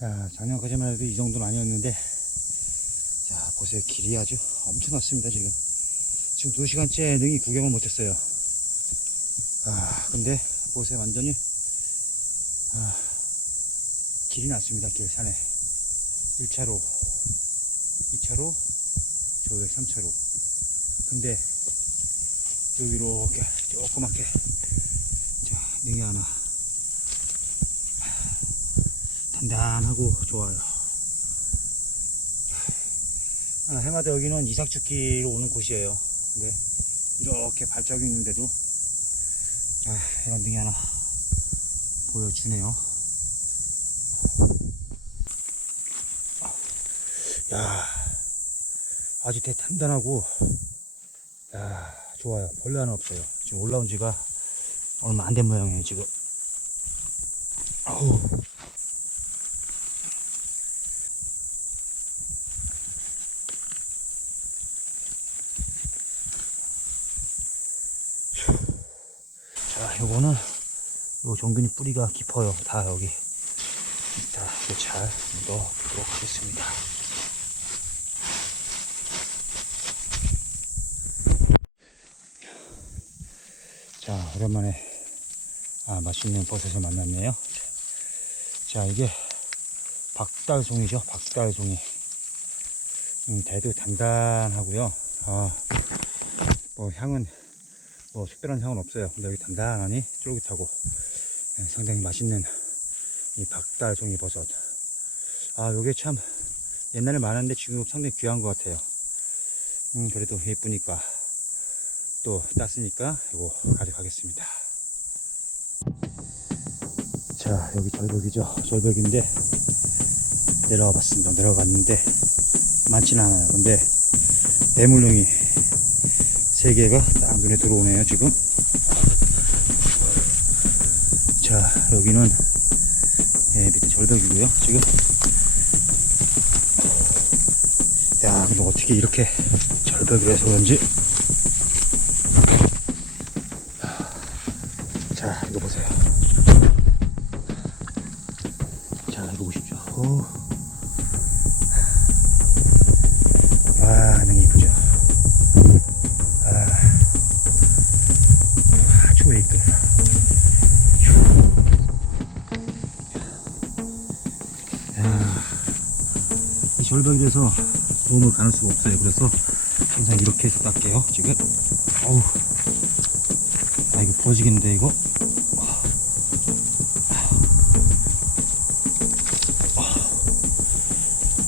야, 작년까지만 해도 이 정도는 아니었는데, 자, 보세요. 길이 아주 엄청났습니다, 지금. 지금 2시간째 능이 구경을 못했어요. 아, 근데, 보세요. 완전히, 아, 길이 났습니다, 길, 산에. 1차로, 2차로, 저기 3차로. 근데, 여기 이렇게 조그맣게, 자, 능이 하나. 단단하고 좋아요. 아, 해마다 여기는 이삭축기로 오는 곳이에요. 근데 이렇게 발자국이 있는데도 아, 이런 등이 하나 보여주네요. 야, 아주 대 단단하고 야, 좋아요. 벌레 하나 없어요. 지금 올라온 지가 얼마 안 된 모양이에요, 지금. 아우. 자, 요거는 요 종균이 뿌리가 깊어요. 다 여기. 자, 이거 잘 넣어보도록 하겠습니다. 자, 오랜만에 아, 맛있는 버섯을 만났네요. 자, 이게 박달송이죠. 박달송이. 음, 대도 단단하고요. 아, 뭐 향은 뭐 특별한 향은 없어요. 근데 여기 단단하니 쫄깃하고 예, 상당히 맛있는 이 박달송이 버섯. 아, 요게 참 옛날에 많았는데 지금 상당히 귀한 것 같아요. 음, 그래도 예쁘니까 또 땄으니까 이거 가져가겠습니다. 자, 여기 절벽이죠. 절벽인데 내려와 봤습니다. 내려와 봤는데 많지는 않아요. 근데 대물릉이 세 개가 딱 눈에 들어오네요, 지금. 자, 여기는 예, 밑에 절벽이고요, 지금. 야, 근데 어떻게 이렇게 절벽을 해서 그런지. 자, 이거 보세요. 자, 이거 보십시오. 오. 이 절벽이라서 몸을 가눌 수가 없어요. 그래서 항상 이렇게 해서 닦게요. 지금. 어우. 아, 이거 부러지겠는데, 이거?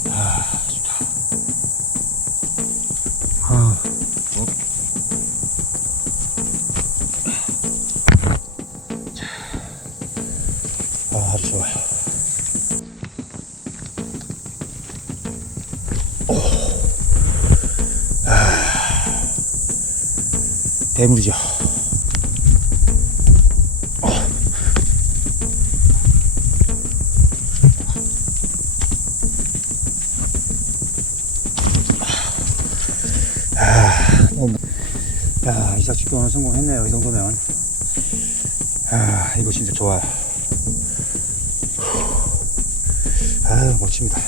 아, 좋다. 아, 어. 아주 좋아요. 대물이죠. 야 이삭축기 오늘 성공했네요 이 정도면. 아 이거 진짜 좋아요. 아 멋집니다.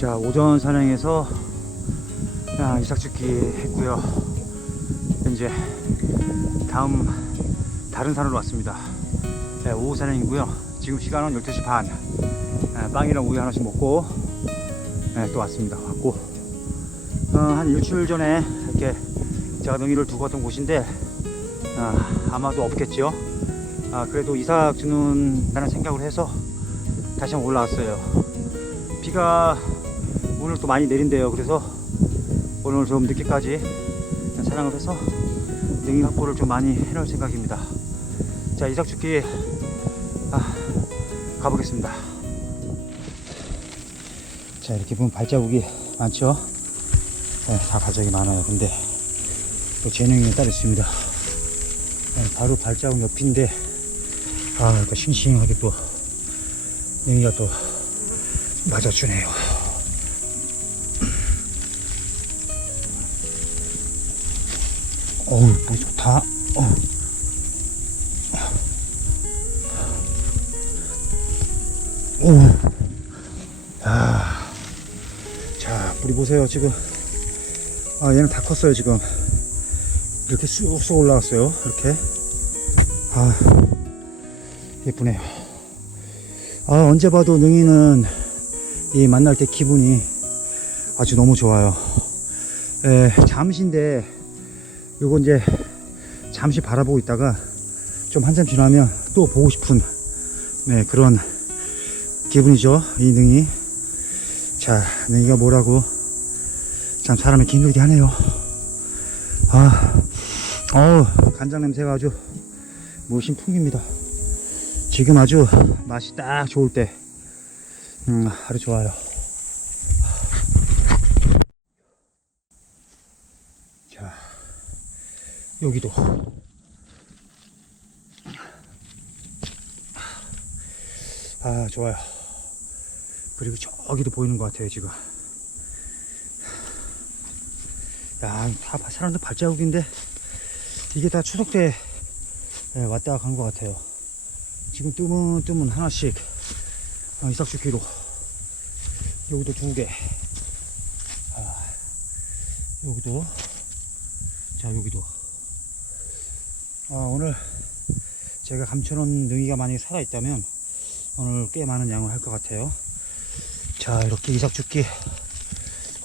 자 오전 산행에서 야, 이삭축기 했고요 이제 다음 다른 산으로 왔습니다 네, 오후 산행이고요 지금 시간은 12시 반 네, 빵이랑 우유 하나씩 먹고 네, 또 왔습니다. 왔고 어, 한 일주일 전에 이렇게 제가 능이를 두고 왔던 곳인데 아, 아마도 없겠죠. 아, 그래도 이삭 주는다는 생각을 해서 다시 한번 올라왔어요. 비가 오늘 또 많이 내린대요. 그래서 오늘 좀 늦게까지 사냥을 해서 능이 확보를 좀 많이 해놓을 생각입니다. 자 이삭 죽기 아, 가보겠습니다. 자 이렇게 보면 발자국이 많죠 네, 다 발자국이 많아요 근데 또 재능이 따로 있습니다 네, 바로 발자국 옆인데 아 이렇게 싱싱하게 또 능이가 또 맞아주네요 어우 물 좋다 어. 어우. 오. 야. 자, 뿌리 보세요, 지금. 아, 얘는 다 컸어요, 지금. 이렇게 쑥쑥 올라왔어요, 이렇게. 아, 예쁘네요. 아, 언제 봐도 능이는 이 만날 때 기분이 아주 너무 좋아요. 에, 잠시인데, 요거 이제 잠시 바라보고 있다가 좀 한참 지나면 또 보고 싶은 네, 그런 기분이죠. 이 능이. 자, 능이가 뭐라고 참 사람을 힘들게 하네요. 아, 어우, 간장 냄새가 아주 무심 풍깁니다. 지금 아주 맛이 딱 좋을 때, 음, 아주 좋아요. 자, 여기도. 아, 좋아요. 그리고 저기도 보이는 것 같아요, 지금. 야, 다 바- 사람들 발자국인데, 이게 다 추석 때 예, 왔다가 간것 같아요. 지금 뜨문뜨문 하나씩, 어, 이삭주 기로. 여기도 두 개. 아, 여기도. 자, 여기도. 아, 오늘 제가 감춰놓은 능이가 만약에 살아있다면, 오늘 꽤 많은 양을 할 것 같아요. 자, 이렇게 이삭죽기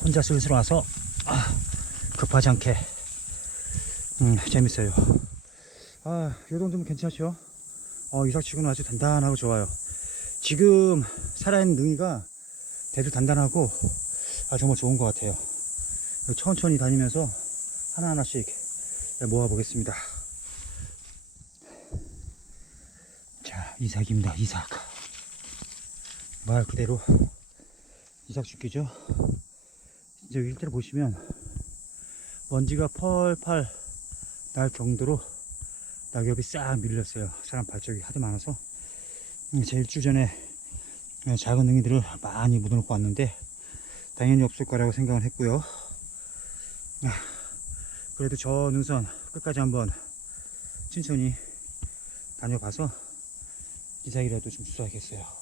혼자 슬슬 와서 아, 급하지 않게 음, 재밌어요. 아, 요 정도면 괜찮죠? 어, 이삭치고는 아주 단단하고 좋아요. 지금 살아있는 능이가 대도 단단하고 아, 정말 좋은 것 같아요. 천천히 다니면서 하나하나씩 모아 보겠습니다. 이삭입니다. 이삭. 말 그대로 이삭 죽기죠. 이제 일대를 보시면 먼지가 펄펄 날 정도로 낙엽이 싹 밀렸어요. 사람 발자국이 하도 많아서 음, 제 일주 전에 작은 능이들을 많이 묻어놓고 왔는데 당연히 없을 거라고 생각을 했고요. 아, 그래도 저 능선 끝까지 한번 천천히 다녀봐서 이삭이라도 좀 주워야겠어요.